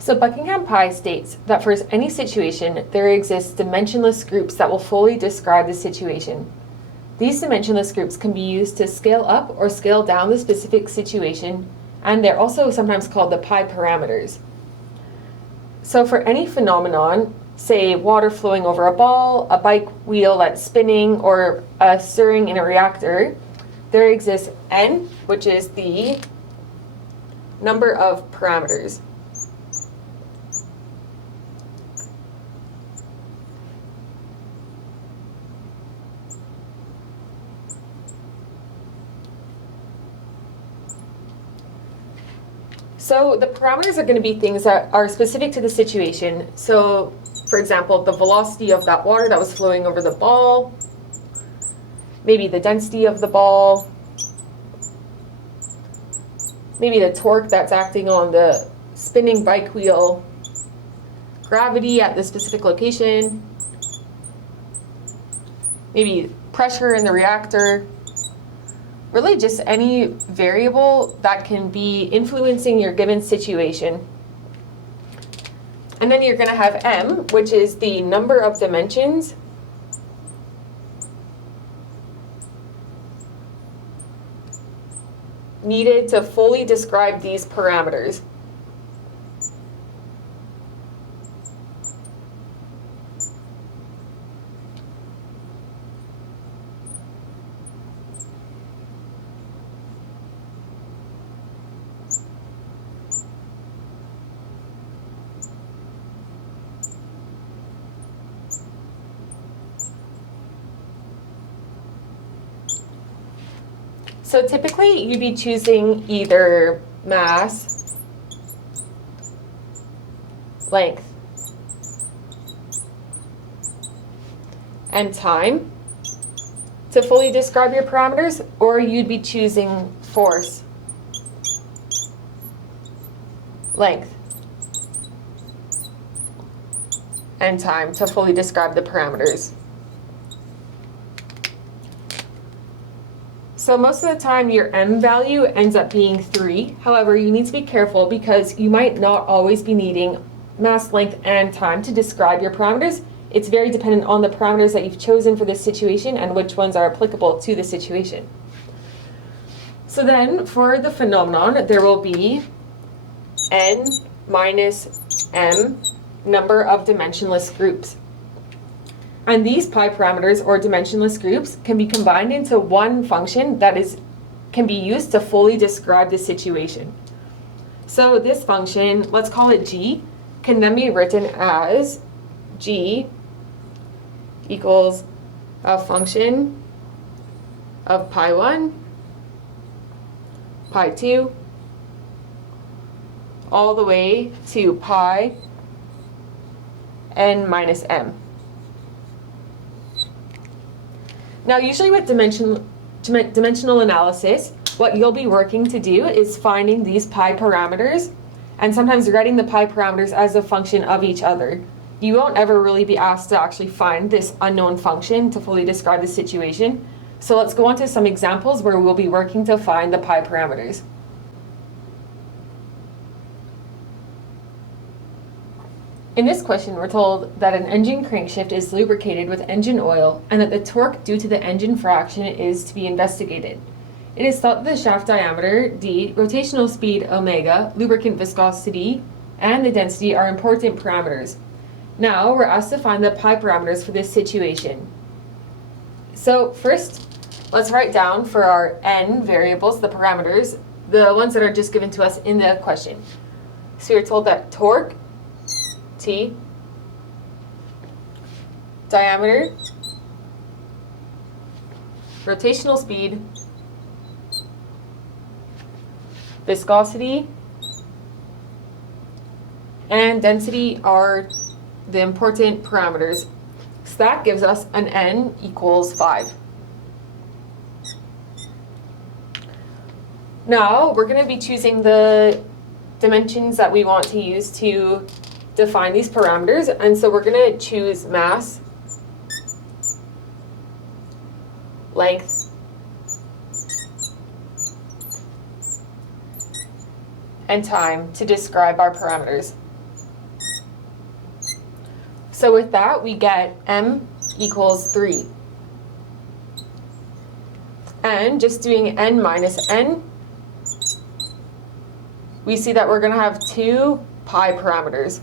So Buckingham Pi states that for any situation, there exists dimensionless groups that will fully describe the situation. These dimensionless groups can be used to scale up or scale down the specific situation, and they're also sometimes called the pi parameters. So for any phenomenon, say water flowing over a ball, a bike wheel that's spinning, or a stirring in a reactor, there exists n, which is the number of parameters. So the parameters are going to be things that are specific to the situation. So, for example, the velocity of that water that was flowing over the ball, maybe the density of the ball, maybe the torque that's acting on the spinning bike wheel, gravity at the specific location, maybe pressure in the reactor. Really just any variable that can be influencing your given situation. And then you're going to have m, which is the number of dimensions needed to fully describe these parameters. So typically you'd be choosing either mass, length, and time to fully describe your parameters, or you'd be choosing force, length, and time to fully describe the parameters. So most of the time your m value ends up being 3. However, you need to be careful because you might not always be needing mass, length, and time to describe your parameters. It's very dependent on the parameters that you've chosen for this situation and which ones are applicable to the situation. So then for the phenomenon, there will be n minus m number of dimensionless groups. And these pi parameters or dimensionless groups can be combined into one function that can be used to fully describe the situation. So this function, let's call it g, can then be written as g equals a function of pi 1, pi 2, all the way to pi n minus m. Now, usually with dimensional analysis, what you'll be working to do is finding these pi parameters and sometimes writing the pi parameters as a function of each other. You won't ever really be asked to actually find this unknown function to fully describe the situation. So let's go on to some examples where we'll be working to find the pi parameters. In this question, we're told that an engine crankshaft is lubricated with engine oil and that the torque due to the engine fraction is to be investigated. It is thought that the shaft diameter, d, rotational speed, omega, lubricant viscosity, and the density are important parameters. Now, we're asked to find the pi parameters for this situation. So first, let's write down for our n variables, the parameters, the ones that are just given to us in the question. So you're told that torque, T, diameter, rotational speed, viscosity, and density are the important parameters. So that gives us an n equals 5. Now we're going to be choosing the dimensions that we want to use to define these parameters, and so we're going to choose mass, length, and time to describe our parameters. So with that, we get m equals 3. And just doing n minus n, we see that we're going to have 2 pi parameters.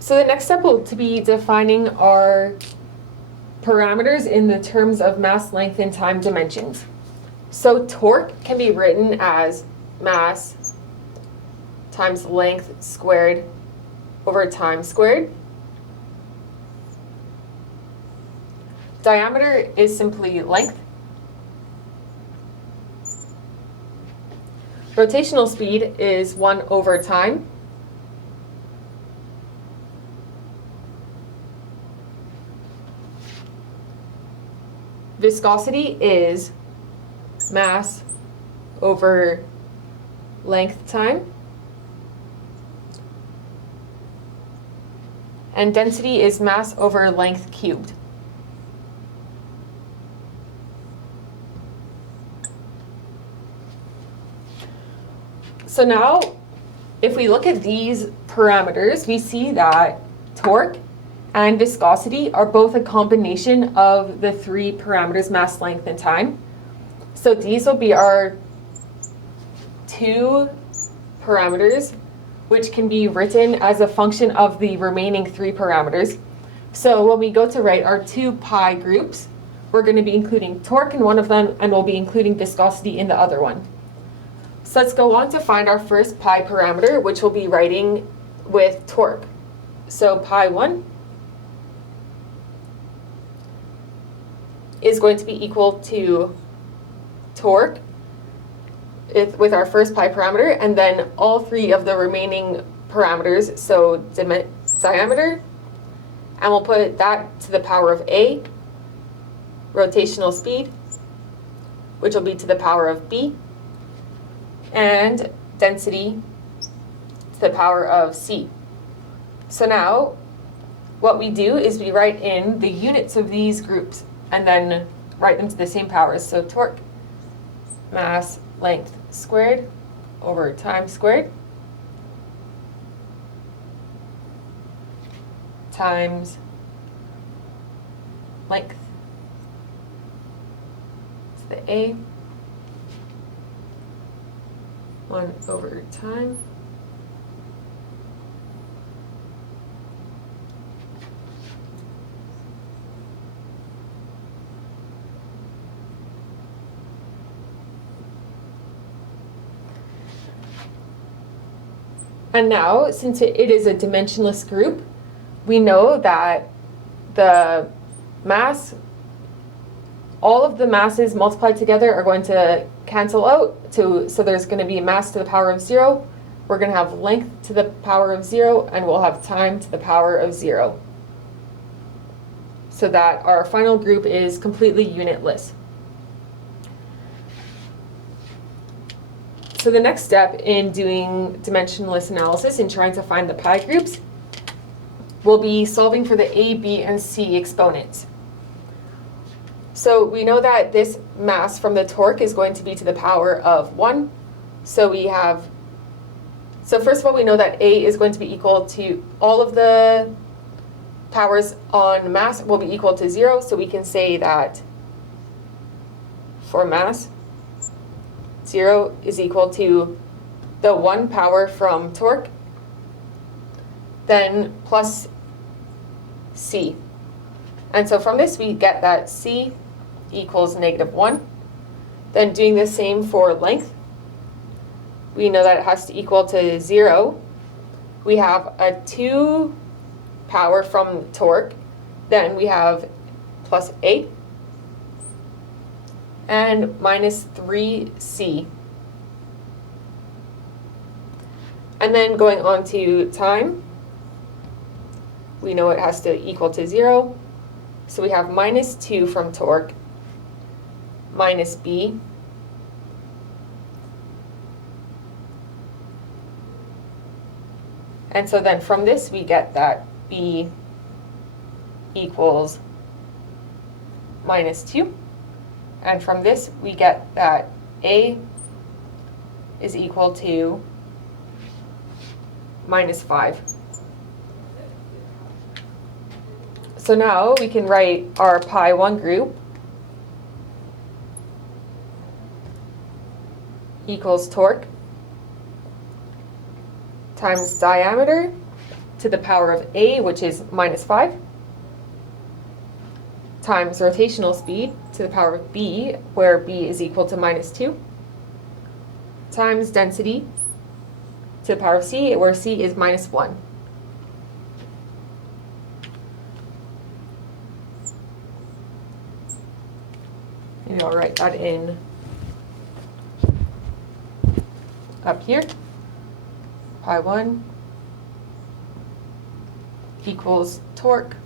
So the next step will be defining our parameters in the terms of mass, length, and time dimensions. So torque can be written as mass times length squared over time squared. Diameter is simply length. Rotational speed is 1 over time. Viscosity is mass over length time. And density is mass over length cubed. So now, if we look at these parameters, we see that torque and viscosity are both a combination of the 3 parameters, mass, length, and time. So these will be our 2 parameters, which can be written as a function of the remaining 3 parameters. So when we go to write our 2 pi groups, we're going to be including torque in one of them, and we'll be including viscosity in the other one. So let's go on to find our first pi parameter, which we'll be writing with torque. So pi 1 is going to be equal to torque with our first pi parameter, and then all 3 of the remaining parameters, so diameter, and we'll put that to the power of a, rotational speed, which will be to the power of b, and density to the power of c. So now what we do is we write in the units of these groups and then write them to the same powers. So torque, mass, length squared over time squared times length to the a, 1 over time And now, since it is a dimensionless group, we know that the mass, all of the masses multiplied together are going to cancel out, so there's going to be mass to the power of 0, we're going to have length to the power of 0, and we'll have time to the power of 0. So that our final group is completely unitless. So the next step in doing dimensionless analysis and trying to find the pi groups will be solving for the a, b, and c exponents. So we know that this mass from the torque is going to be to the power of 1. So first of all, we know that a is going to be equal to all of the powers on mass will be equal to 0. So we can say that for mass, 0 is equal to the 1 power from torque, then plus c. And so from this we get that c equals -1. Then doing the same for length, we know that it has to equal to 0. We have a 2 power from torque, then we have plus 8 and minus 3c. And then going on to time, we know it has to equal to 0. So we have minus 2 from torque, minus b, and so then from this we get that b equals -2. And from this, we get that A is equal to -5. So now we can write our pi 1 group equals torque times diameter to the power of A, which is -5, times rotational speed to the power of B, where B is equal to -2, times density to the power of C, where C is -1. Maybe I'll write that in up here. Pi 1 equals torque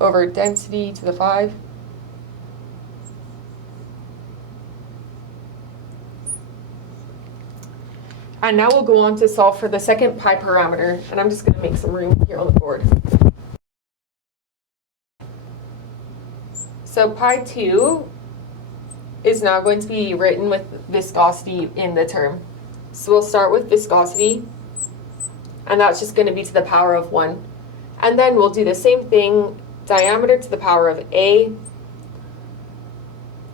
over density to the 5 and now we'll go on to solve for the second pi parameter, and I'm just going to make some room here on the board. So pi 2 is now going to be written with viscosity in the term. So we'll start with viscosity, and that's just going to be to the power of 1. And then we'll do the same thing, diameter to the power of A,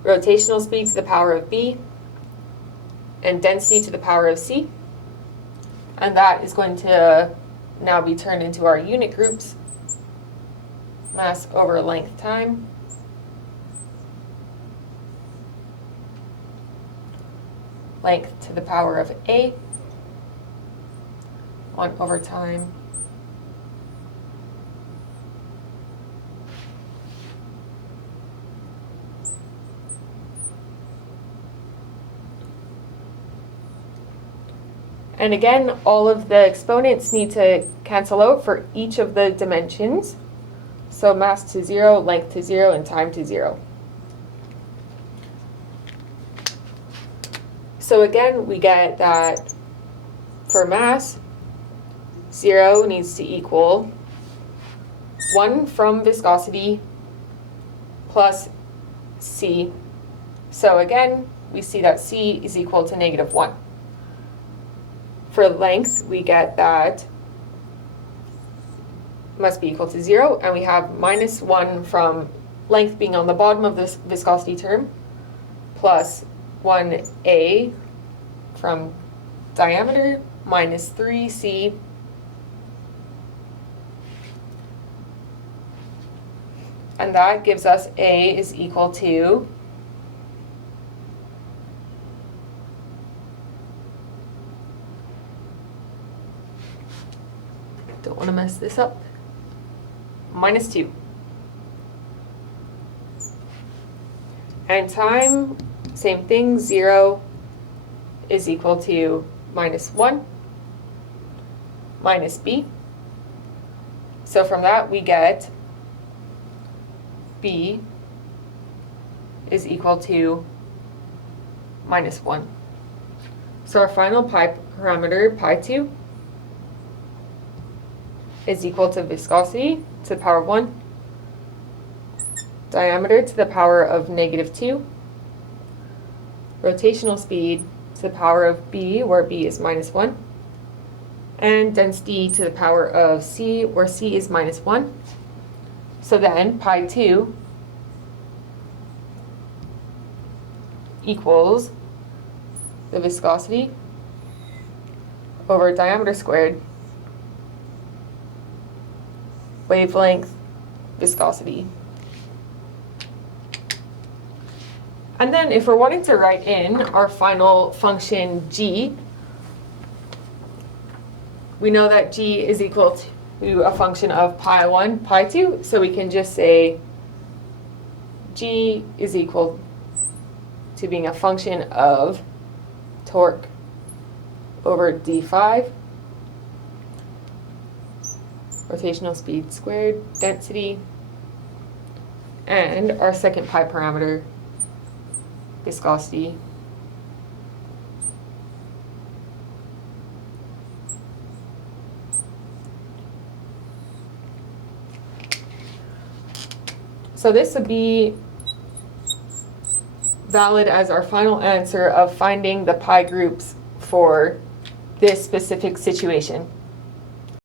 rotational speed to the power of B, and density to the power of C. And that is going to now be turned into our unit groups, mass over length time. Length to the power of A, 1 over time, and again, all of the exponents need to cancel out for each of the dimensions. So mass to 0, length to 0, and time to 0. So again, we get that for mass, 0 needs to equal 1 from viscosity plus C. So again, we see that C is equal to -1. For length, we get that must be equal to 0, and we have -1 from length being on the bottom of this viscosity term, plus 1A from diameter, minus 3C and that gives us A is equal to don't want to mess this up, -2. And time, same thing, 0 is equal to -1 minus B. So from that we get B is equal to -1. So our final pi parameter, pi 2, is equal to viscosity to the power of 1, diameter to the power of -2, rotational speed to the power of B, where B is -1, and density to the power of C, where C is -1. So then pi 2 equals the viscosity over diameter squared, wavelength, viscosity. And then if we're wanting to write in our final function g, we know that g is equal to a function of pi 1, pi 2, so we can just say g is equal to being a function of torque over d5, rotational speed squared, density, and our second pi parameter, viscosity. So this would be valid as our final answer of finding the pi groups for this specific situation.